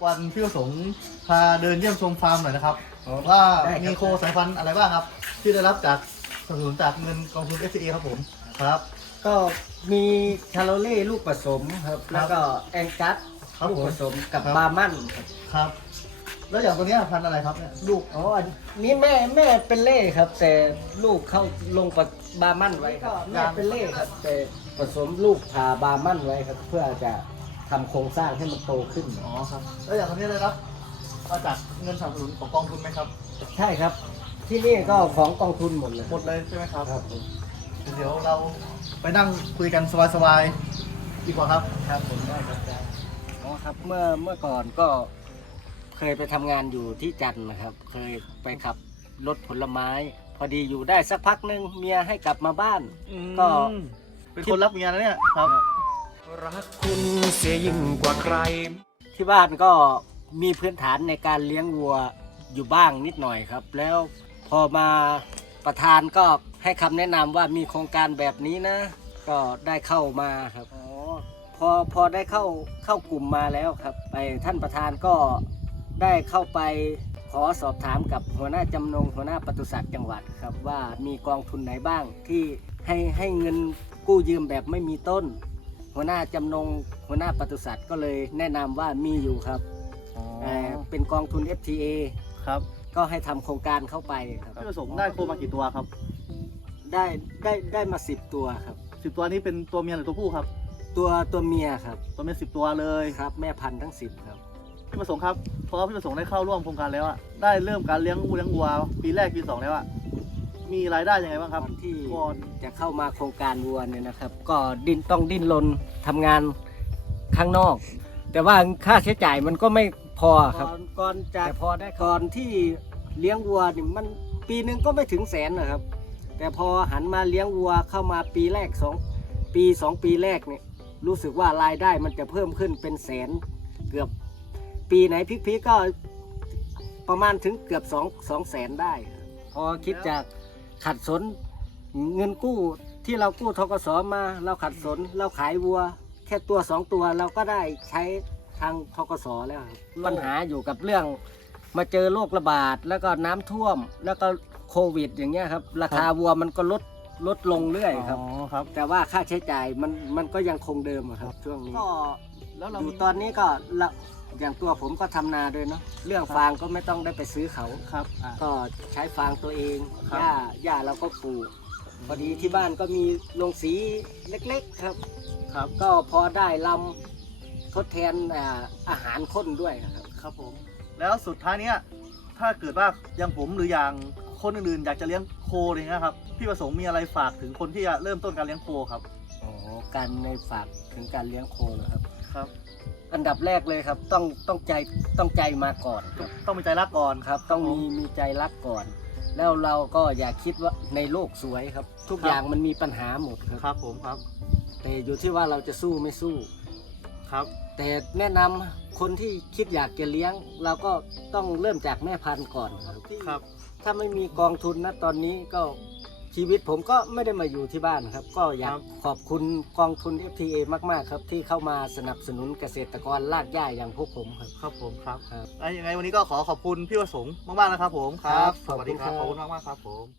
กวนพี่ประสงค์พาเดินเยี่ยมชมฟาร์มหน่อยนะครับอ๋อว่าได้ครับมีโคสายพันธุ์อะไรบ้างครับ ที่ได้รับจากสนับสนุนจากเงินกองทุน FCA ครับผมครับ ก็มีชาโลเล่ลูกผสมครับ แล้วก็แองกัสครับลูกผมผสมกับครับ บาร์มันครับครับ แล้วอย่างตัวเนี้ยพันธุ์อะไรครับเนี่ยลูกอ๋ออันนี้แม่แม่เป็นเล่ครับ แต่ลูกเข้าลงกับบาร์มันไว้ก็แม่เป็นเล่ครับ แต่ผสมลูกผ่าบาร์มันไว้ครับ เพื่อจะ ทำโครงสร้างให้มันโตขึ้น อ๋อครับ แล้วอย่างตัวเนี้ยได้รับมาจากเงินสนับสนุนของกองทุนไหมครับ ใช่ครับ ที่นี่ก็ของกองทุนหมดเลยหมดเลยใช่ไหมครับ ครับผมเดี๋ยวเราไปนั่งคุยกันสบายๆดีกว่าครับ ครับผมได้ครับได้อ๋อครับเมื่อเมื่อก่อนก็เคยไปทำงานอยู่ที่จันทร์นะครับ เคยไปขับรถผลไม้ พอดีอยู่ได้สักพักหนึ่งเมียให้กลับมาบ้าน ก็ เป็นคนรับเมียนะเนี่ยครับ รักคุณเสียยิ่งกว่าใคร ที่บ้านก็มีพื้นฐานในการเลี้ยงวัวอยู่บ้างนิดหน่อยครับ แล้วพอมาประธานก็ให้คำแนะนำว่ามีโครงการแบบนี้นะ ก็ได้เข้ามาครับพอพอได้เข้าเข้ากลุ่มมาแล้วครับ ไปท่านประธานก็ได้เข้าไปขอสอบถามกับหัวหน้าจำนงหัวหน้าปศุสัตว์จังหวัดครับ ว่ามีกองทุนไหนบ้างที่ให้ให้เงินกู้ยืมแบบไม่มีต้น หัวหน้าจำนงหัวหน้าปศุสัตว์ก็เลยแนะนำว่ามีอยู่ครับเอ่อเป็นกองทุน FTA ครับก็ให้ทำโครงการเข้าไปครับ พี่ประสงค์ได้โคมากี่ตัวครับได้ได้ได้มาสิบตัวครับ สิบตัวนี้เป็นตัวเมียหรือตัวผู้ครับ ตัวตัวเมียครับตัวเมียสิบตัวเลย ครับ แม่พันธุ์ทั้งสิบครับ พี่ประสงค์ครับพอพี่ประสงค์ได้เข้าร่วมโครงการแล้วอะได้เริ่มการเลี้ยงวัวเลี้ยงวัวปีแรกปีสองแล้วอะ มีรายได้ยังไงบ้างครับตอนที่ก่อนจะเข้ามาโครงการวัวเนี่ยนะครับ ก็ดิ้นต้องดิ้นรนทำงานข้างนอก แต่ว่าค่าใช้จ่ายมันก็ไม่พอครับก่อนจะพอได้ก่อนที่เลี้ยงวัวนี่มันปีหนึ่งก็ไม่ถึงแสนนะครับ แต่พอหันมาเลี้ยงวัวเข้ามาปีแรกสองปีสองปีแรกเนี่ยรู้สึกว่ารายได้มันจะเพิ่มขึ้นเป็นแสน เกือบปีไหนพลิกๆก็ประมาณถึงเกือบสองสองแสนได้ครับพอคิดจาก ขัดสน เงินกู้ที่เรากู้ทกสมา เราขัดสน เราขายวัว แค่ตัวสองตัวเราก็ได้ใช้ทางทกสแล้วครับปัญหาอยู่กับเรื่องมาเจอโรคระบาดแล้วก็น้ำท่วมแล้วก็โควิด อย่างเงี้ยครับ ราคาวัวมันก็ลดลดลงเรื่อยครับ อ๋อครับ แต่ว่าค่าใช้จ่ายมันมันก็ยังคงเดิมอะครับ ช่วงนี้ก็แล้วเราอยู่มีตอนนี้ก็ละ อย่างตัวผมก็ทำนาด้วยเนาะเรื่องฟางก็ไม่ต้องได้ไปซื้อเขา ครับอะก็ใช้ฟางตัวเองครับ หญ้าหญ้าเราก็ปลูกพอดีที่บ้านก็มีโรงสีเล็กๆครับ ครับก็พอได้ลำทดแทนอ่าอาหารข้นด้วยครับ ครับผม แล้วสุดท้ายเนี้ยถ้าเกิดว่าอย่างผมหรืออย่างคนอื่นๆอยากจะเลี้ยงโคอะไรเงี้ยครับพี่ประสงค์มีอะไรฝากถึงคนที่จะเริ่มต้นการเลี้ยงโคครับ อ๋อการในฝากถึงการเลี้ยงโคนะครับ ครับ อันดับแรกเลยครับ ต้องต้องใจต้องใจมาก่อนครับต้องมีใจรักก่อนครับ ต้องมีมีใจรักก่อน แล้วเราก็อย่าคิดว่าในโลกสวยครับ ทุกอย่างมันมีปัญหาหมดครับ ครับผมครับแต่อยู่ที่ว่าเราจะสู้ไม่สู้ ครับแต่แนะนำคนที่คิดอยากจะเลี้ยง เราก็ต้องเริ่มจากแม่พันธุ์ก่อนครับครับถ้าไม่มีกองทุนนะตอนนี้ก็ ชีวิตผมก็ไม่ได้มาอยู่ที่บ้านครับ ก็อยากขอบคุณกองทุน FTA มาก ๆ ครับ ที่เข้ามาสนับสนุนเกษตรกรลากหญ้าอย่างพวกผมครับ ครับผมครับครับ แล้วยังไงวันนี้ก็ขอขอบคุณพี่ประสงค์มากๆนะครับผมครับครับสวัสดีครับขขออบบคุคุณณครับมากๆครับผม